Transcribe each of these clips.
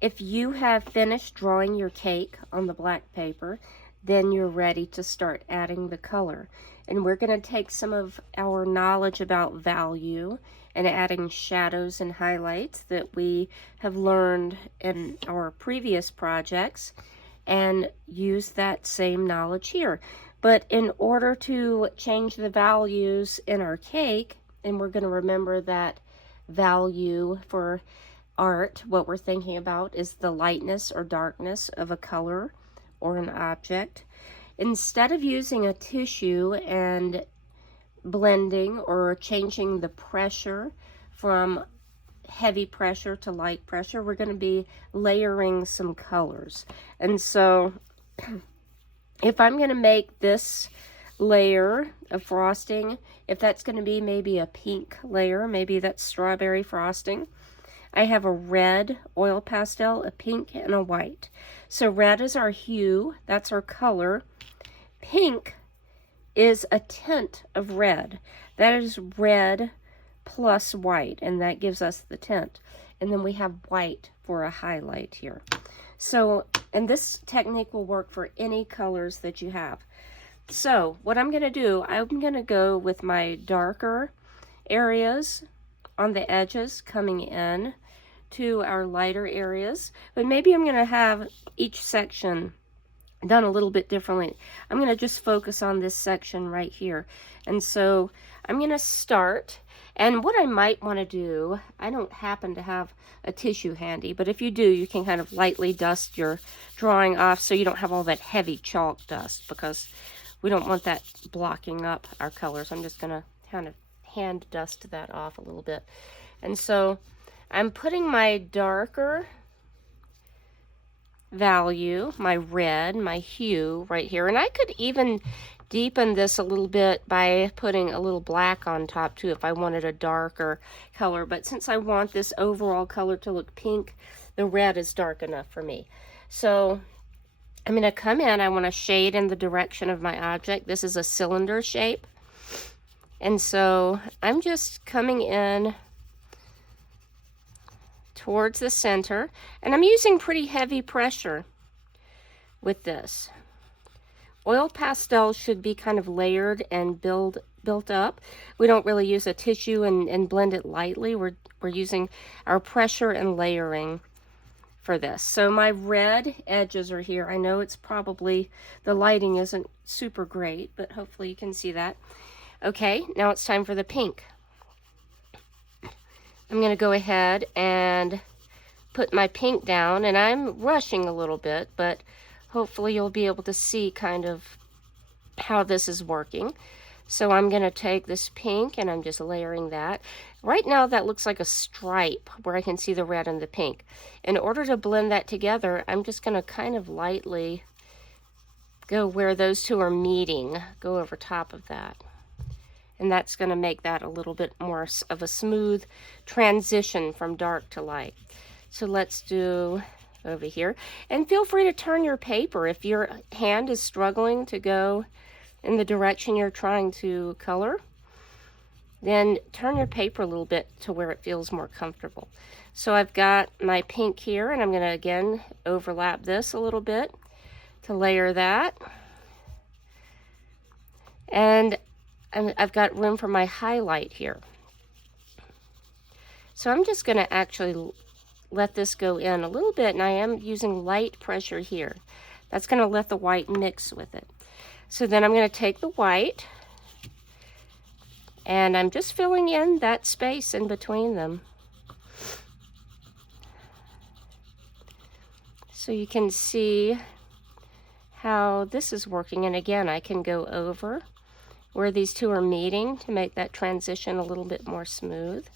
If you have finished drawing your cake on the black paper, then you're ready to start adding the color. And we're going to take some of our knowledge about value and adding shadows and highlights that we have learned in our previous projects and use that same knowledge here. But in order to change the values in our cake, and we're going to remember that value for art, what we're thinking about is the lightness or darkness of a color or an object. Instead of using a tissue and blending or changing the pressure from heavy pressure to light pressure, we're going to be layering some colors. And so if I'm going to make this layer of frosting, if that's going to be maybe a pink layer, maybe that's strawberry frosting, I have a red oil pastel, a pink, and a white. So red is our hue, that's our color. Pink is a tint of red. That is red plus white, and that gives us the tint. And then we have white for a highlight here. So, and this technique will work for any colors that you have. So what I'm going to do, I'm going to go with my darker areas on the edges coming in to our lighter areas, but maybe I'm going to have each section done a little bit differently. I'm going to just focus on this section right here. And so I'm going to start, and what I might want to do, I don't happen to have a tissue handy, but if you do, you can kind of lightly dust your drawing off so you don't have all that heavy chalk dust, because we don't want that blocking up our colors. I'm just going to kind of hand dust that off a little bit. And so I'm putting my darker value, my red, my hue right here. And I could even deepen this a little bit by putting a little black on top too if I wanted a darker color. But since I want this overall color to look pink, the red is dark enough for me. So I'm going to come in, I want to shade in the direction of my object. This is a cylinder shape. And so I'm just coming in towards the center, and I'm using pretty heavy pressure with this. Oil pastel should be kind of layered and built up. We don't really use a tissue and blend it lightly. We're using our pressure and layering for this. So my red edges are here. I know it's probably, the lighting isn't super great, but hopefully you can see that. Okay, now it's time for the pink. I'm going to go ahead and put my pink down, and I'm rushing a little bit, but hopefully you'll be able to see kind of how this is working. So I'm going to take this pink and I'm just layering that. Right now that looks like a stripe where I can see the red and the pink. In order to blend that together, I'm just going to kind of lightly go where those two are meeting, go over top of that. And that's going to make that a little bit more of a smooth transition from dark to light. So let's do over here. And feel free to turn your paper if your hand is struggling to go in the direction you're trying to color. Then turn your paper a little bit to where it feels more comfortable. So I've got my pink here, and I'm going to again overlap this a little bit to layer that. And I've got room for my highlight here. So I'm just going to actually let this go in a little bit, and I am using light pressure here. That's going to let the white mix with it. So then I'm going to take the white, and I'm just filling in that space in between them. So you can see how this is working, and again, I can go over where these two are meeting to make that transition a little bit more smooth.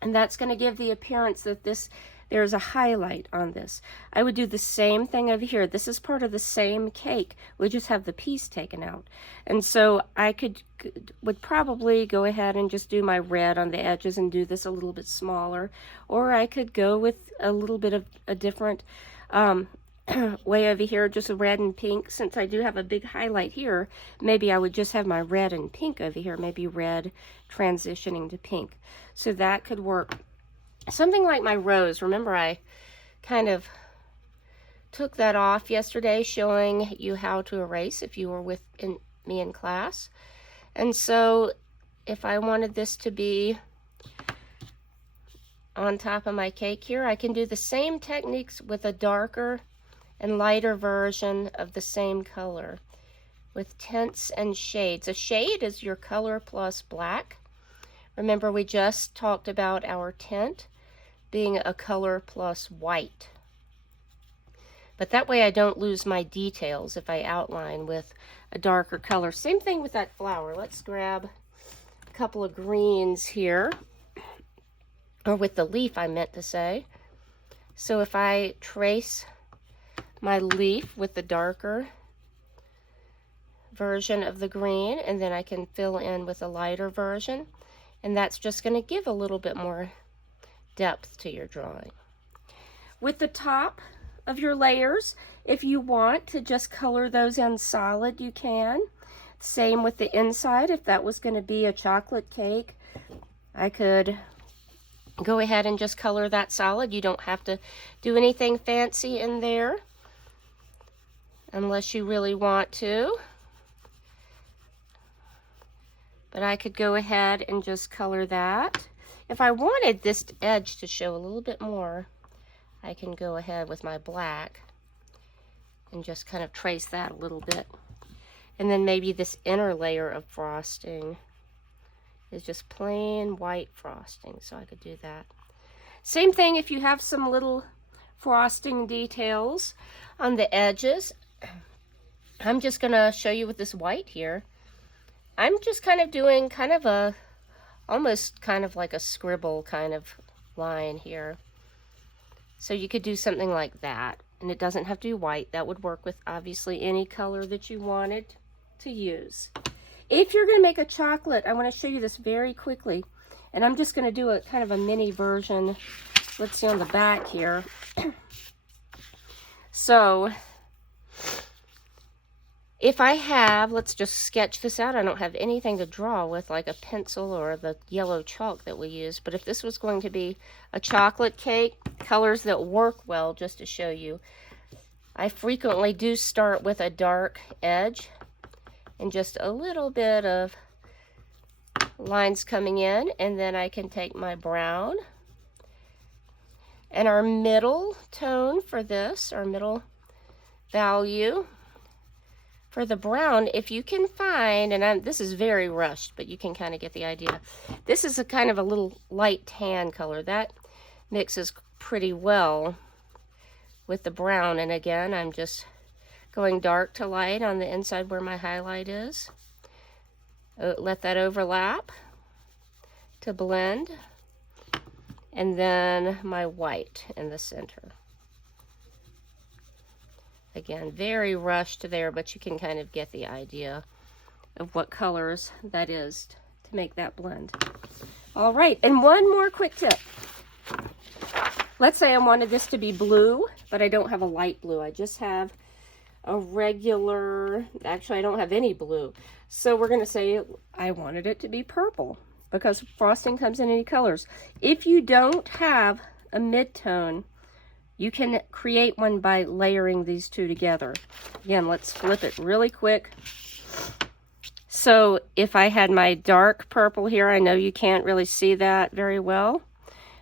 And that's going to give the appearance that there's a highlight on this. I would do the same thing over here. This is part of the same cake. We just have the piece taken out. And so I would probably go ahead and just do my red on the edges and do this a little bit smaller. Or I could go with a little bit of a different way over here, just a red and pink. Since I do have a big highlight here, maybe I would just have my red and pink over here, maybe red transitioning to pink. So that could work something like my rose. Remember, I kind of took that off yesterday, showing you how to erase if you were with me in class. And so if I wanted this to be on top of my cake here, I can do the same techniques with a darker and lighter version of the same color with tints and shades. A shade is your color plus black. Remember, we just talked about our tint being a color plus white. But that way I don't lose my details if I outline with a darker color. Same thing with that flower. Let's grab a couple of greens here, or with the leaf I meant to say. So if I trace my leaf with the darker version of the green, and then I can fill in with a lighter version, and that's just going to give a little bit more depth to your drawing. With the top of your layers, if you want to just color those in solid, you can. Same with the inside. If that was going to be a chocolate cake, I could go ahead and just color that solid. You don't have to do anything fancy in there unless you really want to. But I could go ahead and just color that. If I wanted this edge to show a little bit more, I can go ahead with my black and just kind of trace that a little bit. And then maybe this inner layer of frosting is just plain white frosting, so I could do that. Same thing if you have some little frosting details on the edges. I'm just going to show you with this white here. I'm just kind of doing kind of a, almost kind of like a scribble kind of line here. So you could do something like that, and it doesn't have to be white. That would work with obviously any color that you wanted to use. If you're going to make a chocolate, I want to show you this very quickly, and I'm just going to do a kind of a mini version. Let's see on the back here. So if I have, let's just sketch this out. I don't have anything to draw with, like a pencil or the yellow chalk that we use. But if this was going to be a chocolate cake, colors that work well, just to show you, I frequently do start with a dark edge and just a little bit of lines coming in. And then I can take my brown. And our middle tone for this, our middle value, for the brown, if you can find, and this is very rushed, but you can kind of get the idea. This is a kind of a little light tan color. That mixes pretty well with the brown. And again, I'm just going dark to light on the inside where my highlight is. Let that overlap to blend. And then my white in the center. Again, very rushed there, but you can kind of get the idea of what colors that is to make that blend. All right, and one more quick tip. Let's say I wanted this to be blue, but I don't have a light blue. I just have a regular, actually I don't have any blue. So we're gonna say I wanted it to be purple, because frosting comes in any colors. If you don't have a mid-tone, you can create one by layering these two together. Again, let's flip it really quick. So if I had my dark purple here, I know you can't really see that very well.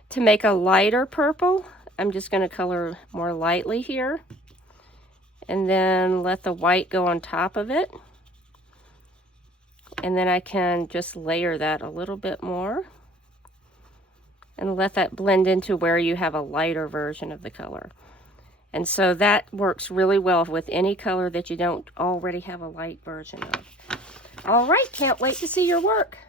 To make a lighter purple, I'm just going to color more lightly here. And then let the white go on top of it. And then I can just layer that a little bit more. And let that blend into where you have a lighter version of the color. And so that works really well with any color that you don't already have a light version of. All right, can't wait to see your work.